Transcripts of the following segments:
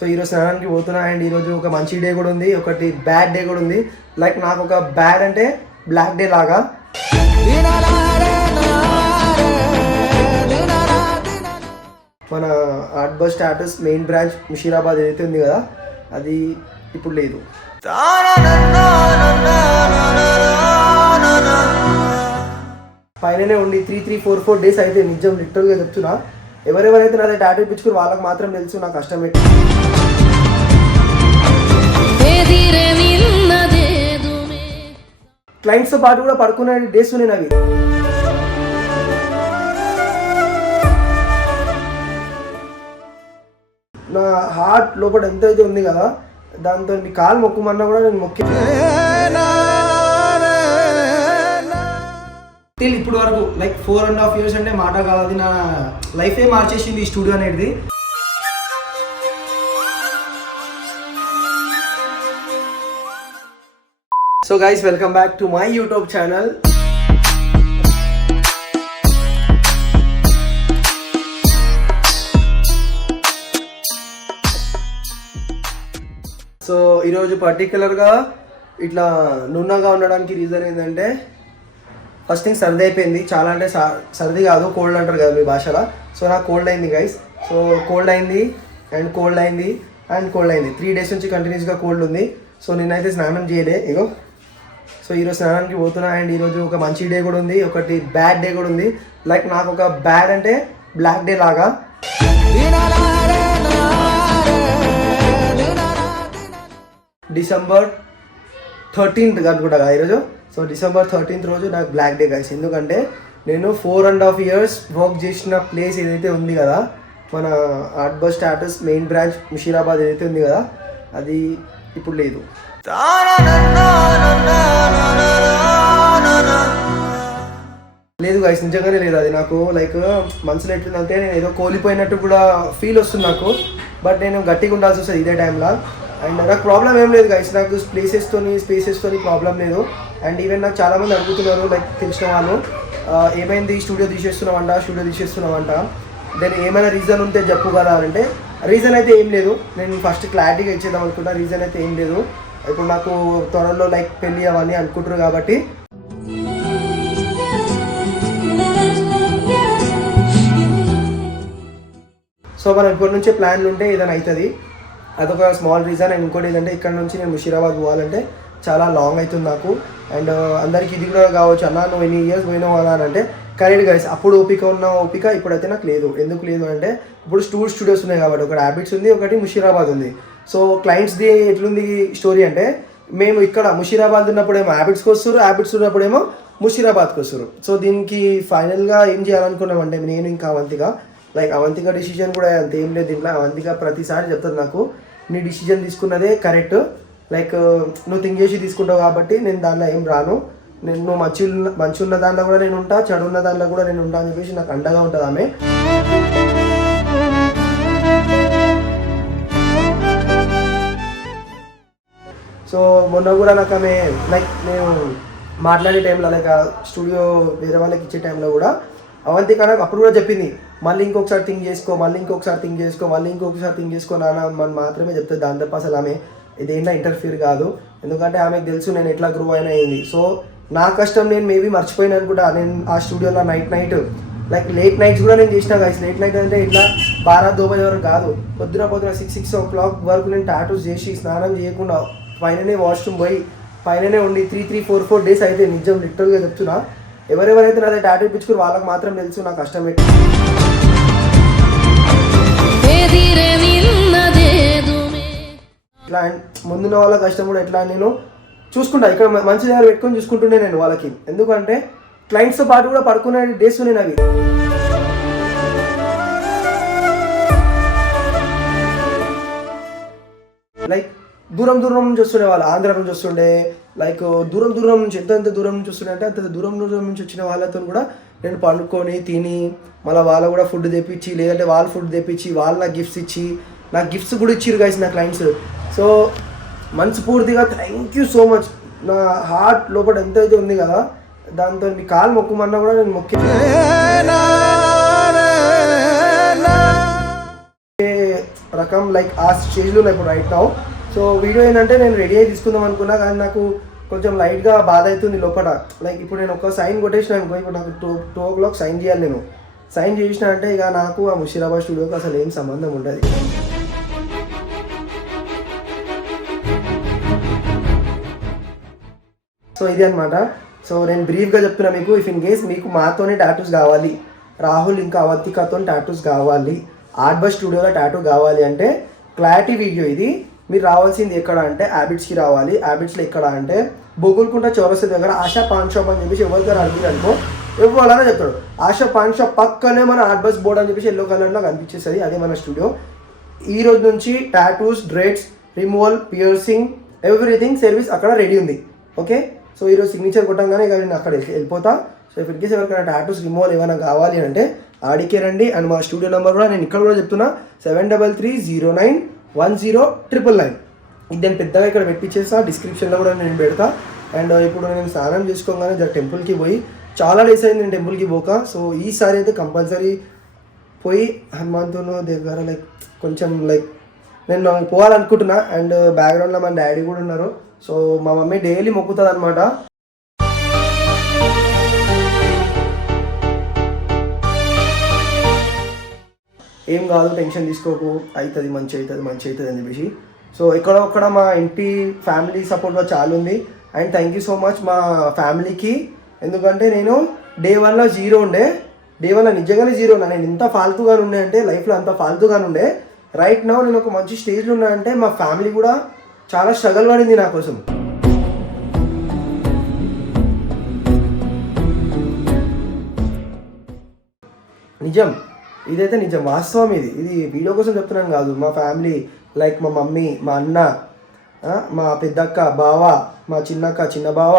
So ఈరోజు స్నానానికి పోతున్నా అండ్ ఈరోజు ఒక మంచి డే కూడా ఉంది ఒకటి బ్యాడ్ డే కూడా ఉంది. లైక్ నాకు ఒక బ్యాడ్ అంటే బ్లాక్ డే లాగా. మన art bus status main branch Musheerabad ఏదైతే ఉంది కదా అది ఇప్పుడు లేదు. పైననే ఉండి three three four four days అయితే నిజం లిటరల్గా చెప్తున్నా. ఎవరెవరైతే నా టాటూ ఇప్పించుకుని వాళ్ళకి మాత్రం తెలుసు నా కష్టం ఏంటి. క్లయింట్స్తో పాటు కూడా పడుకునే డేస్ ఉన్నాయి అవి నా హార్ట్ లోపల ఎంత అయితే ఉంది కదా దాంతో మీ కాలు మొక్కుమన్నా కూడా నేను మొక్కి టిల్ ఇప్పుడు వరకు like four and half years అంటే మాట కాదు. నా లైఫే మార్చేసింది ఈ స్టూడియో అనేది. So guys welcome back to my YouTube channel so ఈరోజు పర్టికులర్గా ఇట్లా నున్నగా ఉండడానికి రీజన్ ఏంటంటే ఫస్ట్ థింగ్ సర్ది అయిపోయింది. చాలా అంటే సర్ది కాదు కోల్డ్ అంటారు కదా మీ భాషలో. సో నాకు కోల్డ్ అయింది గైస్ సో కోల్డ్ అయింది అండ్ కోల్డ్ అయింది అండ్ కోల్డ్ అయింది. త్రీ డేస్ నుంచి కంటిన్యూస్గా కోల్డ్ ఉంది. సో నేనైతే స్నానం చేయలే ఇగో. సో ఈరోజు స్నానానికి పోతున్నా అండ్ ఈరోజు ఒక మంచి డే కూడా ఉంది. ఒకటి బ్యాడ్ డే కూడా ఉంది. లైక్ నాకు ఒక బ్యాడ్ అంటే బ్లాక్ డే లాగా. డిసెంబర్ థర్టీన్త్ అనుకుంటా కదా ఈరోజు. సో డిసెంబర్ థర్టీన్త్ రోజు నాకు బ్లాక్ డే గైస్ ఎందుకంటే నేను four and half years work చేసిన ప్లేస్ ఏదైతే ఉంది కదా మన art bus status main branch Musheerabad ఏదైతే ఉంది కదా అది ఇప్పుడు లేదు. లేదు గైస్ నిజంగానే లేదు. అది నాకు లైక్ మనసులో ఎట్లుందంటే నేను ఏదో కోల్పోయినట్టు కూడా ఫీల్ వస్తుంది నాకు. బట్ నేను గట్టిగా ఉండాల్సి వస్తుంది ఇదే టైంలో అండ్ నాకు ప్రాబ్లం ఏం లేదు గైస్ నాకు ప్లేసెస్తోని స్పేసెస్తోని ప్రాబ్లం లేదు. అండ్ ఈవెన్ నాకు చాలామంది అడుగుతున్నారు లైక్ తెలిసిన వాళ్ళు ఏమైంది? స్టూడియో తీసేస్తున్నామంట స్టూడియో తీసేస్తున్నామంట దెన్ ఏమైనా రీజన్ ఉంటే చెప్పు కదా అంటే రీజన్ అయితే ఏం లేదు. నేను ఫస్ట్ క్లారిటీగా ఇచ్చేద్దాం అనుకుంటా రీజన్ అయితే ఏం లేదు. ఇప్పుడు నాకు త్వరలో లైక్ పెళ్ళి అవన్నీ అనుకుంటారు కాబట్టి. సో మనం ఇప్పటి నుంచే ప్లాన్లు ఉంటే ఏదైనా అవుతుంది. అదొక స్మాల్ రీజన్. అండ్ ఇంకోటి ఏంటంటే ఇక్కడ నుంచి నేను ముషీరాబాద్ పోవాలంటే చాలా లాంగ్ అవుతుంది నాకు. అండ్ అందరికి ఇది కూడా కావచ్చు అన్న నువ్వు ఎన్ని ఇయర్స్ పోయినావు అలా అని అంటే కరెక్ట్ గైస్ అప్పుడు ఓపిక ఉన్న ఓపిక ఇప్పుడైతే నాకు లేదు. ఎందుకు లేదు అంటే ఇప్పుడు స్టూడ్ స్టూడియోస్ ఉన్నాయి కాబట్టి ఒకటి హ్యాబిట్స్ ఉంది ఒకటి ముషీరాబాద్ ఉంది. సో క్లయింట్స్ది ఎట్లుంది స్టోరీ అంటే మేము ఇక్కడ ముషీరాబాద్ ఉన్నప్పుడేమో హ్యాబిట్స్కి వస్తారు హ్యాబిట్స్ ఉన్నప్పుడేమో ముషీరాబాద్కి వస్తారు సో దీనికి ఫైనల్గా ఏం చేయాలనుకున్నామంటే నేను ఇంకా అవంతిగా లైక్ అవంతిక డిసిజన్ కూడా అంత ఏం లేదు. దీంట్లో అవంతిక ప్రతిసారి చెప్తుంది నాకు. నీ డిసిజన్ తీసుకున్నదే కరెక్ట్ లైక్ నువ్వు థింక్ చేసి తీసుకుంటావు కాబట్టి నేను దానిలో ఏం రాను. నేను నువ్వు మంచి మంచి ఉన్న దాంట్లో కూడా నేను ఉంటా చెడు ఉన్న దాంట్లో కూడా నేను ఉంటా అని చెప్పేసి నాకు అండగా ఉంటుంది ఆమె. సో మొన్న కూడా నాకు ఆమె లైక్ నేను మాట్లాడే టైంలో లైక్ స్టూడియో వేరే వాళ్ళకి ఇచ్చే టైంలో కూడా అవంతిక నాకు అప్పుడు కూడా చెప్పింది. మళ్ళీ ఇంకొకసారి థింక్ చేసుకో మళ్ళీ ఇంకొకసారి థింక్ చేసుకో మళ్ళీ ఇంకొకసారి థింక్ చేసుకో నాన్న మనం మాత్రమే చెప్తుంది దాని తప్ప అసలు ఆమె ఇదేంటో ఇంటర్ఫియర్ కాదు. ఎందుకంటే ఆమెకు తెలుసు నేను ఎట్లా గ్రో అయినా అయింది సో నా కష్టం నేను మేబీ మర్చిపోయినా అనుకుంటా. నేను ఆ స్టూడియోలో night night like late nights కూడా నేను చేసిన గైస్ లేట్ నైట్ అంటే ఇట్లా బారా దోబై వరకు కాదు. పొద్దున పొద్దున సిక్స్ సిక్స్ ఓ క్లాక్ వరకు నేను టాటూస్ చేసి స్నానం చేయకుండా పైననే వాష్రూమ్ పోయి పైననే ఉండి three three four four days అయితే నిజం లిటరల్గా చెప్తున్నా. ఎవరెవరైతే నా టాటూ ఇప్పించుకుని వాళ్ళకి మాత్రం తెలుసు నా కష్టం ఇట్లా ముందున్న వాళ్ళ కష్టం కూడా ఎట్లా నేను చూసుకుంటా. ఇక్కడ మంచి దగ్గర పెట్టుకొని చూసుకుంటుండే నేను వాళ్ళకి. ఎందుకంటే క్లయింట్స్తో పాటు కూడా పడుకునే డేస్ నేను అవి లైక్ దూరం దూరం నుంచి వస్తుండే వాళ్ళు. ఆంధ్ర నుంచి వస్తుండే లైక్ దూరం దూరం నుంచి ఎంత ఎంత దూరం నుంచి వస్తుండే అంటే అంత దూరం దూరం నుంచి వచ్చిన వాళ్ళతో కూడా నేను పండుకొని తిని మళ్ళీ వాళ్ళ కూడా ఫుడ్ తెప్పించి లేదంటే వాళ్ళు ఫుడ్ తెప్పించి వాళ్ళు నాకు గిఫ్ట్స్ ఇచ్చి నాకు గిఫ్ట్స్ కూడా ఇచ్చిరు గైస్ నా క్లయింట్స్ సో మనస్ఫూర్తిగా థ్యాంక్ యూ సో మచ్ నా హార్ట్ లోపల ఎంత అయితే ఉంది కదా దాంతో మీ కాలు మొక్కుమన్నా కూడా నేను మొక్కి రకం లైక్ ఆ స్టేజ్లో ఇప్పుడు రైట్ నౌ సో వీడియో ఏంటంటే నేను రెడీ అయి తీసుకుందాం అనుకున్నా కానీ నాకు కొంచెం లైట్గా బాధ అవుతుంది లోపల. లైక్ ఇప్పుడు నేను ఒక సైన్ కొట్టేసిన ఇప్పుడు నాకు two two o'clock sign చేయాలి నేను. సైన్ చేసిన అంటే ఇక నాకు ఆ ముషీరాబాద్ స్టూడియోకి అసలు ఏం సంబంధం ఉండదు. సో ఇది అనమాట సో నేను బ్రీఫ్గా చెప్తున్నా మీకు ఇఫ్ ఇన్ కేస్ మీకు మాతోనే టాటూస్ కావాలి రాహుల్ ఇంకా అవంతికతో టాటూస్ కావాలి ఆర్ట్ బస్ స్టూడియోలో టాటూ కావాలి అంటే క్లారిటీ వీడియో ఇది. మీరు రావాల్సింది ఎక్కడ అంటే హ్యాబిట్స్కి రావాలి. హ్యాబిట్స్లో ఎక్కడ అంటే బొగుల్కుంట చౌరస్తా దగ్గర ఆశా పాన్ షాప్ అని చెప్పేసి ఎవరికైనా దగ్గర అడిగి అనుకో ఇవ్వాలని చెప్తాడు ఆశా పాన్ షాప్ పక్కనే మన ఆర్ట్ బస్ బోర్డ్ అని చెప్పేసి ఎల్లో కలర్లో కనిపించేస్తుంది. అదే మన స్టూడియో ఈ రోజు నుంచి tattoos dreads removal piercing everything service అక్కడ రెడీ ఉంది. ఓకే సో ఈరోజు సిగ్నేచర్ కొట్టంగానే ఇక నేను అక్కడ వెళ్ళిపోతా. సో ఇప్పుడు ఇన్కేస్ ఎవరికైనా టాటూస్ రిమూవల్ ఏమైనా కావాలి అంటే ఆడికే రండి. అండ్ మా స్టూడియో నెంబర్ కూడా నేను ఇక్కడ కూడా చెప్తున్నా. Seven double three zero nine one zero triple nine ఇది నేను పెద్దగా ఇక్కడ పెట్టించేస్తా డిస్క్రిప్షన్లో కూడా నేను పెడతా. అండ్ uh, ఇప్పుడు నేను స్నానం చేసుకోగానే జర టెంపుల్కి పోయి చాలా డేస్ అయింది నేను టెంపుల్కి పోక. సో ఈసారి అయితే కంపల్సరీ పోయి హనుమంతును దగ్గర లైక్ కొంచెం లైక్ నేను పోవాలనుకుంటున్నా. అండ్ బ్యాక్గ్రౌండ్లో uh, మా డాడీ కూడా ఉన్నారు. సో మా మమ్మీ డైలీ మొక్కుతుంది అనమాట ఏం కాదు టెన్షన్ తీసుకోకు అవుతుంది మంచి అవుతుంది మంచి అవుతుంది అని చెప్పేసి. సో ఇక్కడ ఒక్కడ మా ఇంటి ఫ్యామిలీ సపోర్ట్ చాలా ఉంది. And thank you so much మా ఫ్యామిలీకి. ఎందుకంటే నేను డే వన్లో జీరో ఉండే. డే వన్లో నిజంగానే జీరో ఉన్నా. నేను ఇంత ఫాల్తుగా ఉండే అంటే లైఫ్లో అంత ఫాల్తుగా ఉండే. రైట్ నౌ నేను ఒక మంచి స్టేజ్లో ఉన్నా అంటే మా ఫ్యామిలీ కూడా చాలా స్ట్రగల్ పడింది నా కోసం. నిజం. ఇదైతే నిజం వాస్తవం ఇది. ఇది వీడియో కోసం చెప్తున్నాను కాదు. మా ఫ్యామిలీ లైక్ మా మమ్మీ మా అన్న మా పెద్దక్క బావ మా చిన్నక్క చిన్న బావ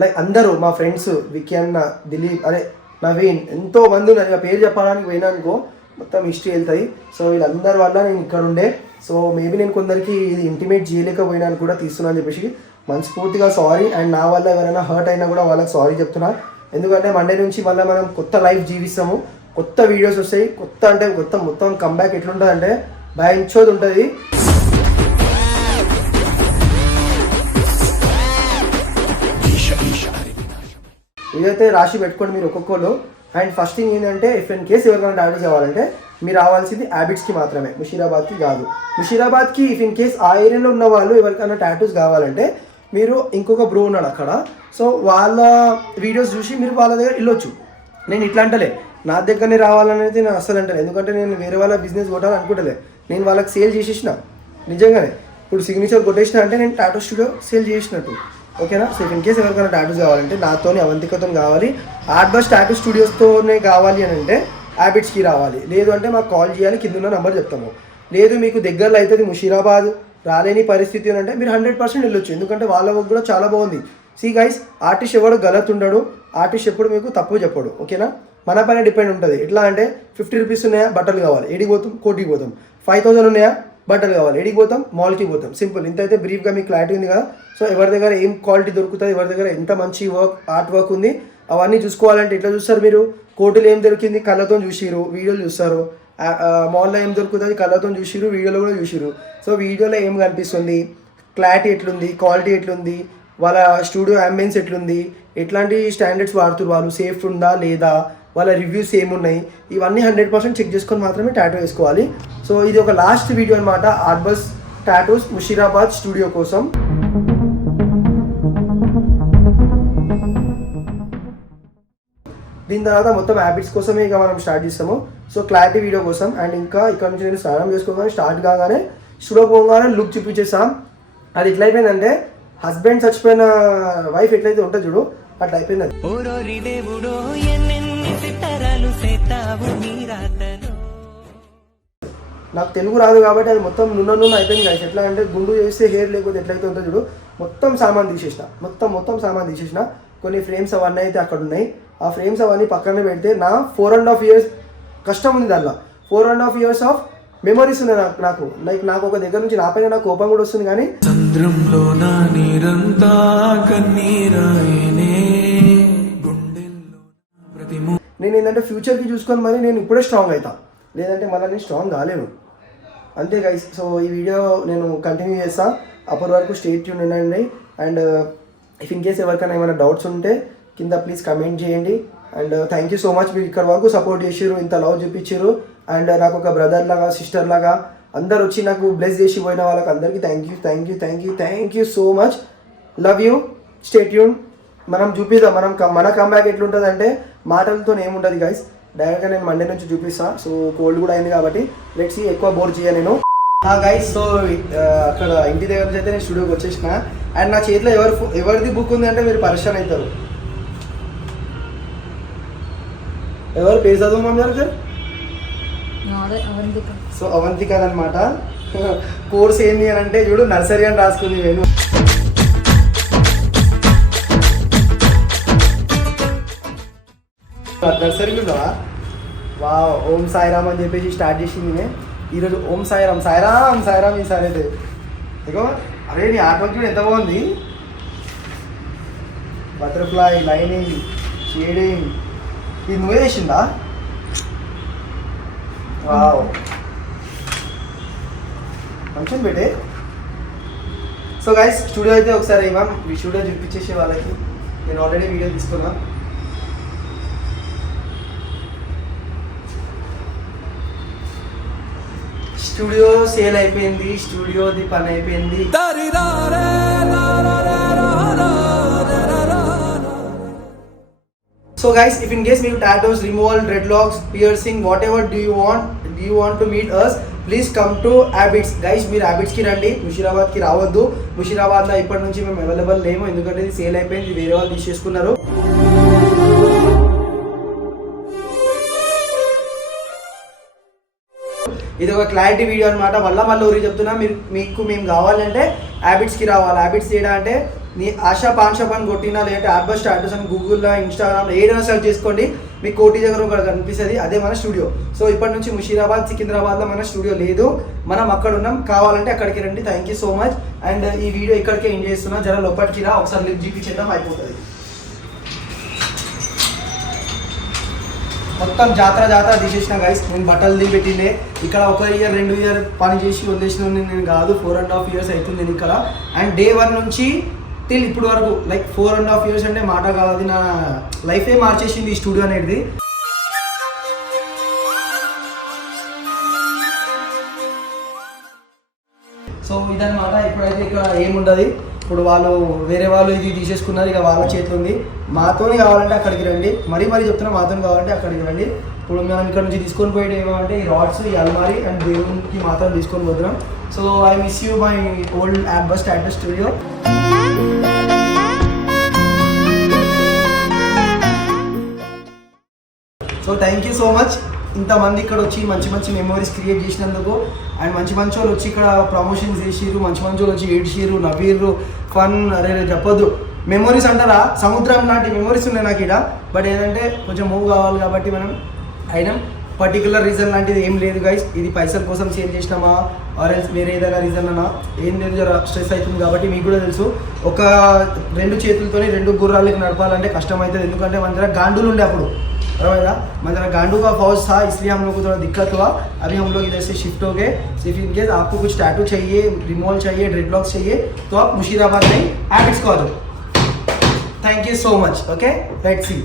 లైక్ అందరూ మా ఫ్రెండ్స్ వికీ అన్న దిలీప్ అదే నవీన్ ఎంతో మంది ఉన్నారు. ఇక పేరు చెప్పడానికి పోయినానుకో మొత్తం హిస్టరీ వెళ్తాయి సో వీళ్ళందరి వల్ల నేను ఇక్కడ ఉండే. సో మేబీ నేను కొందరికి ఇది ఇంటిమేట్ చేయలేకపోయినాను కూడా తీస్తున్నాను అని చెప్పేసి మనస్ఫూర్తిగా సారీ అండ్ నా వల్ల ఎవరైనా హర్ట్ అయినా కూడా వాళ్ళకి సారీ చెప్తున్నా. ఎందుకంటే మండే నుంచి మళ్ళీ మనం కొత్త లైఫ్ జీవిస్తాము. కొత్త వీడియోస్ వస్తాయి కొత్త అంటే కొత్త మొత్తం కంబ్యాక్ ఎట్లుంటుంది అంటే భయంచోది ఉంటుంది ఇదైతే రాసి పెట్టుకోండి మీరు ఒక్కొక్కరు అండ్ ఫస్ట్ థింగ్ ఏంటంటే ఇఫ్ ఇన్ కేస్ ఎవరికైనా టాబ్లెట్స్ కావాలంటే మీరు రావాల్సింది హ్యాబిట్స్కి మాత్రమే ముషీరాబాద్కి కాదు. ముషీరాబాద్కి ఇఫ్ ఇన్ కేస్ ఆ ఏరియాలో ఉన్న వాళ్ళు ఎవరికైనా టాటూస్ కావాలంటే మీరు ఇంకొక బ్రో ఉన్నాడు అక్కడ. సో వాళ్ళ వీడియోస్ చూసి మీరు వాళ్ళ దగ్గర వెళ్ళొచ్చు. నేను ఇట్లా అంటలే. నా దగ్గరనే రావాలనేది నేను అసలు అంటలే ఎందుకంటే నేను వేరే వాళ్ళ బిజినెస్ కొట్టాలనుకుంటలే. నేను వాళ్ళకి సేల్ చేసేసిన. నిజంగానే. ఇప్పుడు సిగ్నేచర్ కొట్టేసిన అంటే నేను టాటూ స్టూడియో సేల్ చేసినట్టు. ఓకేనా? సో ఇన్ కేస్ ఎవరికైనా టాటూస్ కావాలంటే నాతోనే అవంతికతో కావాలి. ఆర్ట్ బస్ టాటూ స్టూడియోస్తోనే కావాలి అని అంటే హ్యాబిట్స్కి రావాలి. లేదు అంటే మాకు కాల్ చేయాలి కింద ఉన్న నెంబర్ చెప్తాము. లేదు మీకు దగ్గరలో అవుతుంది ముషీరాబాద్ రాలేని పరిస్థితి అని అంటే మీరు హండ్రెడ్ పర్సెంట్ వెళ్ళొచ్చు. ఎందుకంటే వాళ్ళ వర్క్ కూడా చాలా బాగుంది. సి గైస్ ఆర్టిస్ట్ ఎవడు గలత్ ఉండడు ఆర్టిస్ట్ ఎప్పుడు మీకు తప్పు చెప్పడు. ఓకేనా? మన పైన డిపెండ్ ఉంటుంది. ఎట్లా అంటే ఫిఫ్టీ రూపీస్ ఉన్నాయా? బట్టలు కావాలి. ఎడికి పోతాం? కోటికి పోతాం. ఫైవ్ థౌసండ్ ఉన్నాయా? బట్టలు కావాలి. ఎడికి పోతాం? మాల్కి పోతాం. సింపుల్. ఇంత అయితే బ్రీఫ్గా మీకు క్లారిటీ ఉంది కదా? సో ఎవరి దగ్గర ఏం క్వాలిటీ దొరుకుతుంది ఎవరి దగ్గర ఎంత మంచి వర్క్ ఆర్ట్ వర్క్ ఉంది అవన్నీ చూసుకోవాలంటే ఎట్లా చూస్తారు మీరు? కోర్టులో ఏం దొరికింది? కళ్ళతో చూసిరు వీడియోలు చూస్తారు. మాల్లో ఏం దొరుకుతుంది? కళ్ళతో చూసిరు వీడియోలో కూడా చూసిరు సో వీడియోలో ఏం కనిపిస్తుంది? క్లారిటీ ఎట్లుంది? క్వాలిటీ ఎట్లుంది? వాళ్ళ స్టూడియో అంబియన్స్ ఎట్లుంది? ఎట్లాంటి స్టాండర్డ్స్ వాడుతున్నారు వాళ్ళు? సేఫ్ ఉందా? లేదా? వాళ్ళ రివ్యూస్ ఏమున్నాయి? ఇవన్నీ హండ్రెడ్ పర్సెంట్ చెక్ చేసుకొని మాత్రమే టాటూ వేసుకోవాలి. సో ఇది ఒక లాస్ట్ వీడియో అనమాట ఆర్బస్ టాటూస్ ముషీరాబాద్ స్టూడియో కోసం. దీని తర్వాత మొత్తం హ్యాబిట్స్ కోసమే ఇక మనం స్టార్ట్ చేస్తాము. సో క్లారిటీ వీడియో కోసం. అండ్ ఇంకా ఇక్కడ నుంచి నేను స్నానం చేసుకోగానే స్టార్ట్ కాగానే స్టూడియో పోగానే లుక్ చూపించేసాం అది ఎట్లా అయిపోయిందంటే హస్బెండ్ చచ్చిపోయిన వైఫ్ ఎట్లయితే ఉంటుంది చూడు అట్లా అయిపోయింది నీ రాతలో నాకు తెలుగు రాదు కాబట్టి అది మొత్తం నున్న నూనె అయిపోయింది guys. ఎట్లా అంటే గుండు చేస్తే హెయిర్ లేకపోతే ఎట్లయితే ఉంటుందో చూడు మొత్తం సామాన్ తీసేసిన. మొత్తం మొత్తం సామాన్ తీసేసిన. కొన్ని ఫ్రేమ్స్ అవన్నీ అయితే అక్కడ ఉన్నాయి. ఆ ఫ్రేమ్స్ అవన్నీ పక్కన పెడితే నా ఫోర్ అండ్ హాఫ్ ఇయర్స్ కష్టం ఉంది దానిలో. Four and half years of memories ఉన్నాయి నాకు నాకు. లైక్ నాకు ఒక దగ్గర నుంచి నా పైన నాకు కోపం కూడా వస్తుంది కానీ చంద్రంలో నా నీరంతా కన్నీరాయనే. నేను ఏంటంటే ఫ్యూచర్కి చూసుకొని మరి నేను ఇప్పుడే స్ట్రాంగ్ అవుతా లేదంటే మళ్ళీ నేను స్ట్రాంగ్ కాలేను. అంతే గైస్ సో ఈ వీడియో నేను కంటిన్యూ చేస్తా. అప్పటి వరకు స్టేట్ ట్యూన్ ఉండండి. అండ్ ఇఫ్ ఇన్ కేస్ ఎవరికైనా ఏమైనా డౌట్స్ ఉంటే కింద ప్లీజ్ కమెంట్ చేయండి. And thank you so much మీరు ఇక్కడ వరకు సపోర్ట్ చేసారు ఇంత లవ్ చూపించారు అండ్ uh, నాకు ఒక బ్రదర్ లాగా సిస్టర్ లాగా అందరు వచ్చి నాకు బ్లెస్ చేసి పోయిన వాళ్ళకి అందరికీ thank you thank you thank you thank you so much love you stay యూన్ మనం చూపిద్దాం. మనం మన కంబ్యాక్ ఎట్లుంటుందంటే మాటలతో ఏముంటుంది గైస్ డైరెక్ట్గా నేను మండే నుంచి చూపిస్తా. సో కోల్డ్ కూడా అయింది కాబట్టి లెట్స్ ఎక్కువ బోర్ చేయ నేను. గైస్ సో అక్కడ ఇంటి దగ్గర నుంచి అయితే నేను స్టూడియోకి వచ్చేసిన. అండ్ నా చేతిలో ఎవరు ఎవరిది బుక్ ఉంది అంటే మీరు పరిశ్రమ అవుతారు. ఎవరు పేరు చదువు మమ్మీ గారు? సార్ సో అవంతిక అనమాట కోర్స్ ఏంటి అని అంటే చూడు నర్సరీ అని రాసుకుంది నేను నర్సరీలో ఉండవా వా ఓం సాయిరామ్ అని చెప్పేసి స్టార్ట్ చేసింది నేను ఈరోజు ఓం సాయిరామ్ సాయిరామ్ సాయిరామ్ ఈసారి అయితే. ఇదిగో అరే నీ ఆర్ట్ చూడు ఎంత బాగుంది. Butterfly lining shading. ఇది నువ్వే చేసిందా? వావ్. ఫంక్షన్ పెట్టే సో గైస్ స్టూడియో అయితే ఒకసారి ఇవ్వం. ఈ స్టూడియో చూపించేసే వాళ్ళకి నేను ఆల్రెడీ వీడియో తీసుకున్నాను స్టూడియో సేల్ అయిపోయింది స్టూడియోది పని అయిపోయింది. So guys if in case మీకు tattoos removal dreadlocks piercing whatever do you want do you want to meet us please come to Habits guys మీరు హ్యాబిట్స్కి రండి ముషీరాబాద్కి రావద్దు. ముషీరాబాద్లో ఇప్పటి నుంచి మేము అవైలబుల్ లేము ఎందుకంటే ఇది సేల్ అయిపోయింది వేరే వాళ్ళు తీసేసుకున్నారు ఇది ఒక క్లారిటీ వీడియో అనమాట మళ్ళీ మళ్ళీ ఊరికి చెప్తున్నా మీరు మీకు మేము కావాలంటే హ్యాబిట్స్కి రావాలి. హ్యాబిట్స్ చేయడం అంటే నీ ఆశా పాన్ పని కొట్టినా లేదంటే ఆర్బర్ స్టాటస్ అని గూగుల్లో ఇన్స్టాగ్రామ్లో ఏదైనా సెర్చ్ చేసుకోండి. మీకు కోటి దగ్గర ఒకటి కనిపిస్తుంది. అదే మన స్టూడియో సో ఇప్పటి నుంచి ముషీరాబాద్ సికింద్రాబాద్లో మన స్టూడియో లేదు. మనం అక్కడ ఉన్నాం. కావాలంటే అక్కడికి రండి. Thank you so much and ఈ వీడియో ఇక్కడికే ఎంజాయ్ చేస్తున్నా. జర లోపలికి రా. ఒకసారి లిప్ చూపించేద్దాం అయిపోతుంది. మొత్తం జాతర జాతర తీసేసిన గైస్ నేను బట్టలు దిగిపెట్టిండే ఇక్కడ ఒక ఇయర్ రెండు ఇయర్ పని చేసి వదిలేసిన నేను కాదు. ఫోర్ అండ్ హాఫ్ ఇయర్స్ అవుతుంది నేను ఇక్కడ. అండ్ డే వన్ నుంచి టిల్ ఇప్పుడు వరకు like four and half years అంటే మాట కాదు. నా లైఫే మార్చేసింది ఈ స్టూడియో అనేది. సో ఇదన్నమాట. ఇప్పుడైతే ఇక్కడ ఏముండదు? ఇప్పుడు వాళ్ళు వేరే వాళ్ళు ఇది తీసేసుకున్నారు ఇక వాళ్ళ చేతిలో ఉంది మాతోని కావాలంటే అక్కడికి రండి. మరీ మరీ చెప్తున్నా మాతోని కావాలంటే అక్కడికి రండి. ఇప్పుడు మనం ఇక్కడ నుంచి తీసుకొని పోయేది ఏమంటే ఈ రాడ్స్ ఈ అల్మారి అండ్ దేవునికి మాత్రం తీసుకొని పోతున్నాం. So I miss you my old app bus status studio so thank you so much ఇంతమంది ఇక్కడ వచ్చి మంచి మంచి మెమరీస్ క్రియేట్ చేసినందుకు. అండ్ మంచి మంచి వాళ్ళు వచ్చి ఇక్కడ ప్రమోషన్స్ చేసిర్రు మంచి మంచి వాళ్ళు వచ్చి ఏడ్చిర్రు నవ్విర్రు. ఫన్ అరే చెప్పొద్దు. మెమరీస్ అంటారా? సముద్రం లాంటి మెమొరీస్ ఉన్నాయి నాకు ఇక్కడ బట్ ఏంటంటే కొంచెం మూవ్ కావాలి కాబట్టి మనం అయినా పర్టికులర్ రీజన్ లాంటిది ఏం లేదు గైస్ ఇది పైసల కోసం సేల్ చేసినామా? ఆరెల్స్ వేరే ఏదైనా రీజన్ అన్నా ఏం లేదు జర స్ట్రెస్ అవుతుంది కాబట్టి మీకు కూడా తెలుసు. ఒక రెండు చేతులతోని రెండు గుర్రాలకి నడపాలంటే కష్టం అవుతుంది. ఎందుకంటే మన దగ్గర గాండులు ఉండే అప్పుడు. अर्थायदा मतलब गांडू का फौज था, इसलिए हम लोग को थोड़ा दिक्कत हुआ। अभी हम लोग इधर से शिफ्ट हो गए, सिर्फ़ इन केस आपको कुछ टैटू चाहिए रिमोल चाहिए ड्रेड ब्लॉक्स चाहिए तो आप मुर्शीदाबाद में हैबिट्स को आ जाओ thank you so much okay let's see